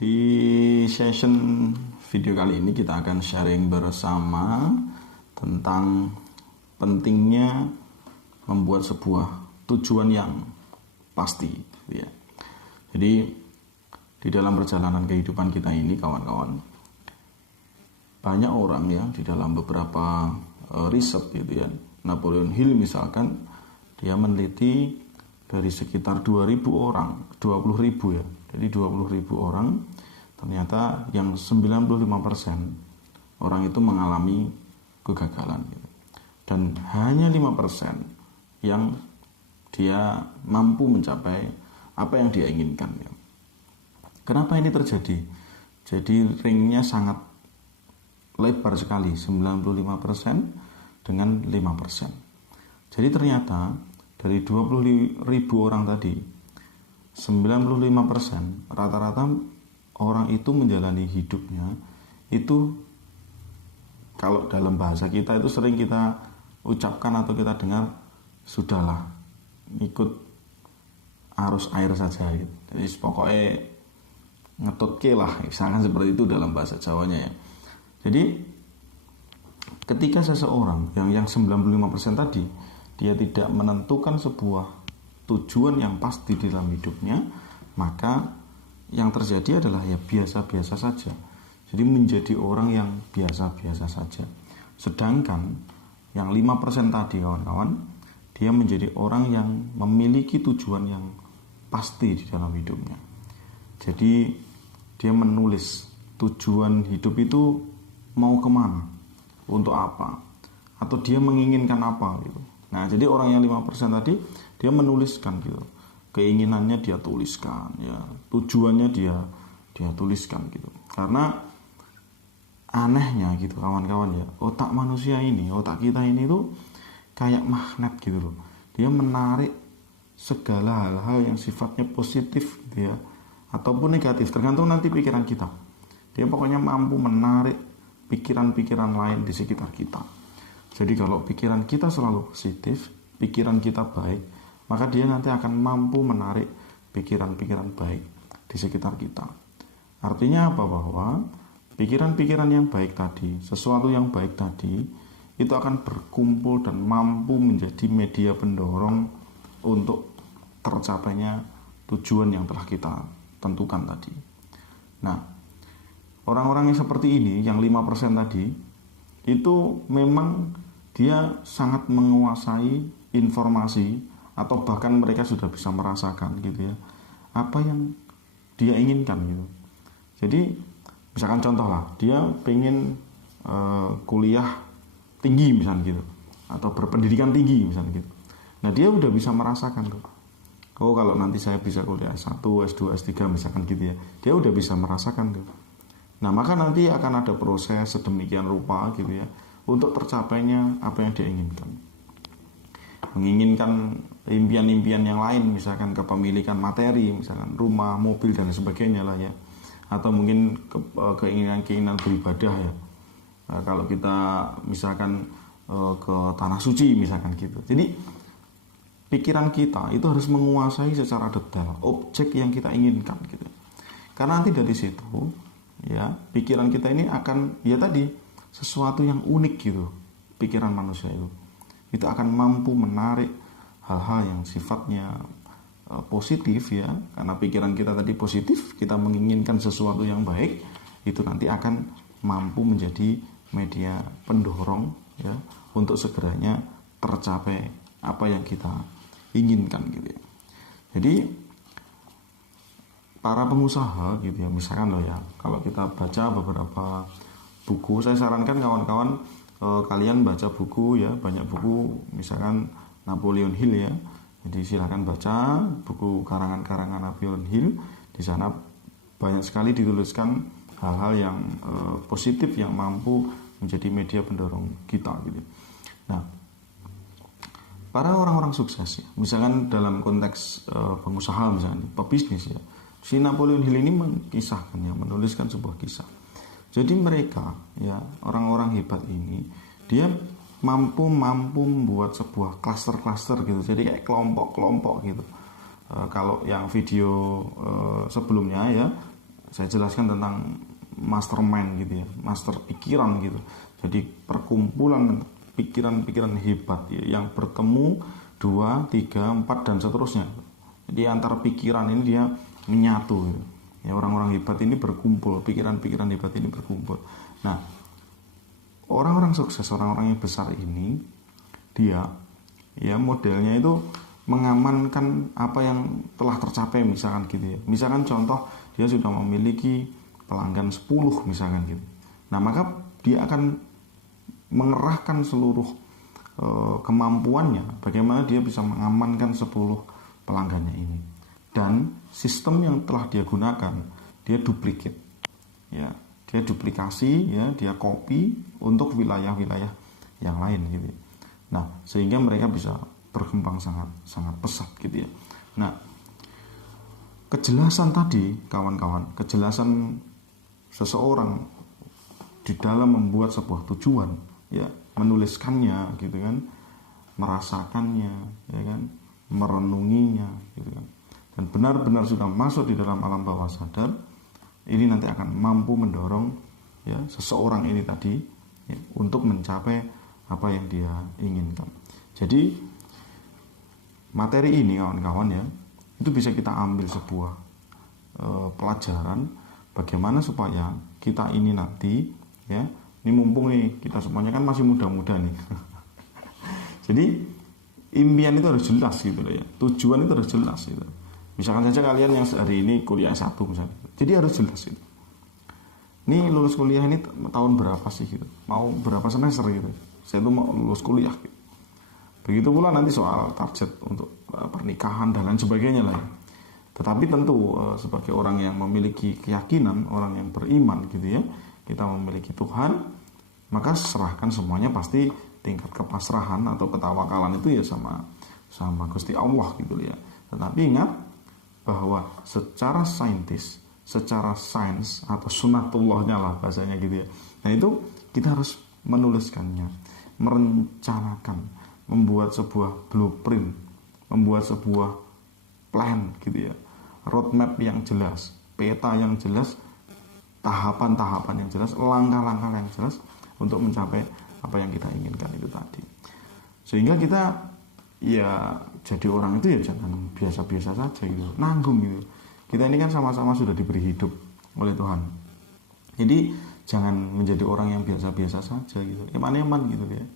Di session video kali ini kita akan sharing bersama tentang pentingnya membuat sebuah tujuan yang pasti, ya. Jadi di dalam perjalanan kehidupan kita ini, kawan-kawan, banyak orang ya di dalam beberapa riset gitu ya. Napoleon Hill misalkan, dia meneliti dari sekitar 2.000 orang, 20.000 ya. Jadi 20.000 orang, ternyata yang 95% orang itu mengalami kegagalan gitu. Dan hanya 5% yang dia mampu mencapai apa yang dia inginkan ya. Kenapa ini terjadi? Jadi ringnya sangat lebar sekali, 95% dengan 5%. Jadi ternyata dari 20.000 orang tadi, 95% rata-rata orang itu menjalani hidupnya itu, kalau dalam bahasa kita itu sering kita ucapkan atau kita dengar, sudahlah, ikut arus air saja gitu. Jadi pokoknya ngetutke lah, misalkan seperti itu dalam bahasa Jawanya ya. Jadi ketika seseorang yang 95% tadi, dia tidak menentukan sebuah tujuan yang pasti di dalam hidupnya, maka yang terjadi adalah ya biasa-biasa saja. Jadi menjadi orang yang biasa-biasa saja. Sedangkan yang 5% tadi, kawan-kawan, dia menjadi orang yang memiliki tujuan yang pasti di dalam hidupnya. Jadi dia menulis tujuan hidup itu mau kemana, untuk apa, atau dia menginginkan apa gitu. Nah, jadi orang yang 5% tadi, dia menuliskan gitu. Keinginannya dia tuliskan ya, tujuannya dia tuliskan gitu. Karena anehnya gitu, kawan-kawan ya, otak manusia ini, otak kita ini tuh kayak magnet gitu loh. Dia menarik segala hal-hal yang sifatnya positif gitu ya, ataupun negatif, tergantung nanti pikiran kita. Dia pokoknya mampu menarik pikiran-pikiran lain di sekitar kita. Jadi kalau pikiran kita selalu positif, pikiran kita baik, maka dia nanti akan mampu menarik pikiran-pikiran baik di sekitar kita. Artinya apa? Bahwa pikiran-pikiran yang baik tadi, sesuatu yang baik tadi, itu akan berkumpul dan mampu menjadi media pendorong untuk tercapainya tujuan yang telah kita tentukan tadi. Nah, orang-orang yang seperti ini, yang 5% tadi, itu memang dia sangat menguasai informasi, atau bahkan mereka sudah bisa merasakan gitu ya, apa yang dia inginkan gitu. Jadi misalkan contoh lah, dia pengen kuliah tinggi misalnya gitu, atau berpendidikan tinggi misalnya gitu. Nah, dia udah bisa merasakan tuh, oh kalau nanti saya bisa kuliah S1, S2, S3 misalkan gitu ya, dia udah bisa merasakan tuh. Nah, maka nanti akan ada proses sedemikian rupa gitu ya, untuk tercapainya apa yang dia inginkan. Menginginkan impian-impian yang lain, misalkan kepemilikan materi, misalkan rumah, mobil, dan sebagainya lah ya. Atau mungkin keinginan-keinginan beribadah ya. Kalau kita misalkan ke tanah suci misalkan gitu. Jadi pikiran kita itu harus menguasai secara detail objek yang kita inginkan gitu. Karena nanti dari situ ya, pikiran kita ini akan ya tadi, sesuatu yang unik gitu. Pikiran manusia itu akan mampu menarik hal-hal yang sifatnya positif ya, karena pikiran kita tadi positif, kita menginginkan sesuatu yang baik, itu nanti akan mampu menjadi media pendorong ya, untuk segeranya tercapai apa yang kita inginkan gitu ya. Jadi para pengusaha gitu ya, misalkan loh ya, kalau kita baca beberapa buku, saya sarankan kawan-kawan kalian baca buku ya, banyak buku, misalkan Napoleon Hill ya. Jadi silakan baca buku karangan-karangan Napoleon Hill. Di sana banyak sekali dituliskan hal-hal yang positif yang mampu menjadi media pendorong kita gitu. Nah, para orang-orang sukses ya, misalkan dalam konteks pengusaha misalnya, pebisnis ya, si Napoleon Hill ini mengisahkan ya, menuliskan sebuah kisah. Jadi mereka ya, orang-orang hebat ini, dia mampu membuat sebuah klaster-klaster gitu. Jadi kayak kelompok-kelompok gitu. Kalau yang video sebelumnya ya, saya jelaskan tentang mastermind gitu ya, master pikiran gitu. Jadi perkumpulan pikiran-pikiran hebat ya, yang bertemu 2, 3, 4 dan seterusnya. Jadi antara pikiran ini dia menyatu gitu. Ya, orang-orang hebat ini berkumpul, pikiran-pikiran hebat ini berkumpul. Nah, orang-orang sukses, orang-orang yang besar ini dia ya modelnya itu mengamankan apa yang telah tercapai misalkan gitu ya. Misalkan contoh dia sudah memiliki pelanggan 10 misalkan gitu. Nah, maka dia akan mengerahkan seluruh kemampuannya bagaimana dia bisa mengamankan 10 pelanggannya ini. Dan sistem yang telah dia gunakan dia duplicate. Ya, dia duplikasi ya, dia copy untuk wilayah-wilayah yang lain gitu. Nah, sehingga mereka bisa berkembang sangat pesat gitu ya. Nah, kejelasan tadi kawan-kawan, kejelasan seseorang di dalam membuat sebuah tujuan ya, menuliskannya gitu kan, merasakannya ya kan, merenunginya gitu kan, dan benar-benar sudah masuk di dalam alam bawah sadar, ini nanti akan mampu mendorong ya seseorang ini tadi ya, untuk mencapai apa yang dia inginkan. Jadi materi ini kawan-kawan ya, itu bisa kita ambil sebuah pelajaran bagaimana supaya kita ini nanti ya, ini mumpung nih kita semuanya kan masih muda-muda nih. Jadi impian itu harus jelas gitu loh ya, tujuan itu harus jelas gitu. Misalkan saja kalian yang hari ini kuliah S1 misalnya, jadi harus jelas gitu. Ini lulus kuliah ini tahun berapa sih gitu, mau berapa semester gitu, saya tuh mau lulus kuliah gitu. Begitu pula nanti soal target untuk pernikahan dan lain sebagainya lah ya. Tetapi tentu sebagai orang yang memiliki keyakinan, orang yang beriman gitu ya, kita memiliki Tuhan, maka serahkan semuanya, pasti tingkat kepasrahan atau ketawakalan itu ya sama Gusti Allah gitu ya. Tetapi ingat bahwa secara saintis, secara sains atau sunatullahnya lah bahasanya gitu ya. Nah, itu kita harus menuliskannya, merencanakan, membuat sebuah blueprint, membuat sebuah plan gitu ya, roadmap yang jelas, peta yang jelas, tahapan-tahapan yang jelas, langkah-langkah yang jelas untuk mencapai apa yang kita inginkan itu tadi. Sehingga kita ya jadi orang itu ya jangan biasa-biasa saja gitu, nanggung gitu. Kita ini kan sama-sama sudah diberi hidup oleh Tuhan. Jadi jangan menjadi orang yang biasa-biasa saja gitu, eman-eman gitu ya.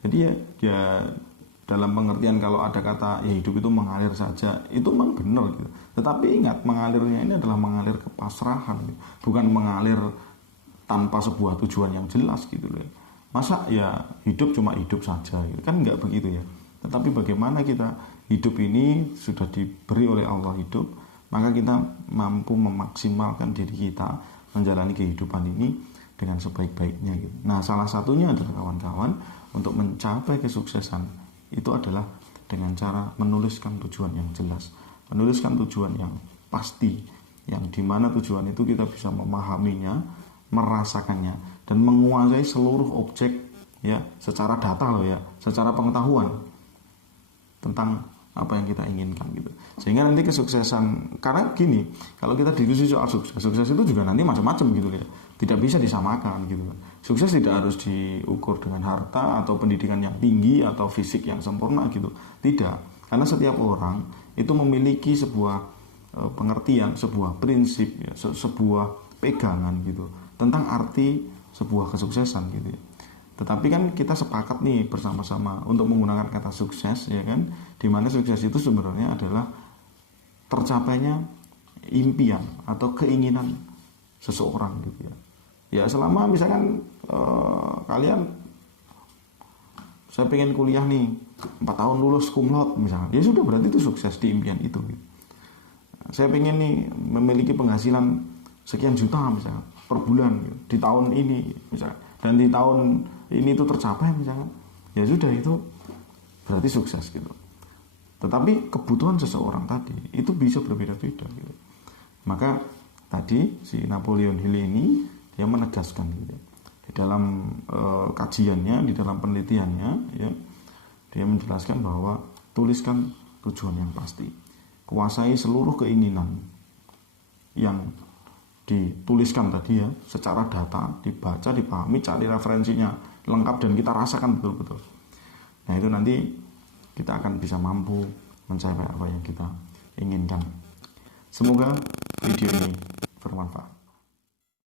Jadi ya dalam pengertian kalau ada kata ya hidup itu mengalir saja, itu memang benar gitu. Tetapi ingat, mengalirnya ini adalah mengalir kepasrahan gitu. Bukan mengalir tanpa sebuah tujuan yang jelas gitu loh. Masa ya hidup cuma hidup saja gitu, kan enggak begitu ya. Tetapi bagaimana kita hidup ini sudah diberi oleh Allah hidup, maka kita mampu memaksimalkan diri kita menjalani kehidupan ini dengan sebaik-baiknya gitu. Nah, salah satunya adalah kawan-kawan, untuk mencapai kesuksesan itu adalah dengan cara menuliskan tujuan yang jelas, menuliskan tujuan yang pasti, yang dimana tujuan itu kita bisa memahaminya, merasakannya, dan menguasai seluruh objek ya, secara data loh ya, secara pengetahuan tentang apa yang kita inginkan gitu. Sehingga nanti kesuksesan, karena gini, kalau kita diskusi soal sukses itu juga nanti macam-macam gitu ya, tidak bisa disamakan gitu. Sukses tidak harus diukur dengan harta atau pendidikan yang tinggi atau fisik yang sempurna gitu, tidak. Karena setiap orang itu memiliki sebuah pengertian, sebuah prinsip ya, sebuah pegangan gitu tentang arti sebuah kesuksesan gitu ya. Tetapi kan kita sepakat nih bersama-sama untuk menggunakan kata sukses ya kan, dimana sukses itu sebenarnya adalah tercapainya impian atau keinginan seseorang gitu ya. Ya selama misalkan kalian, saya pengen kuliah nih 4 tahun lulus cum laude misalnya, ya sudah, berarti itu sukses di impian itu gitu. Saya pengen nih memiliki penghasilan sekian juta misalnya per bulan gitu, di tahun ini misalnya, dan di tahun ini itu tercapai misalnya, ya sudah, itu berarti sukses gitu. Tetapi kebutuhan seseorang tadi itu bisa berbeda-beda gitu. Maka tadi si Napoleon Hill ini dia menegaskan gitu, di dalam kajiannya, di dalam penelitiannya ya, dia menjelaskan bahwa tuliskan tujuan yang pasti, kuasai seluruh keinginan yang dituliskan tadi ya, secara data, dibaca, dipahami, cari referensinya lengkap dan kita rasakan betul-betul. Nah itu nanti kita akan bisa mampu mencapai apa yang kita inginkan. Semoga video ini bermanfaat.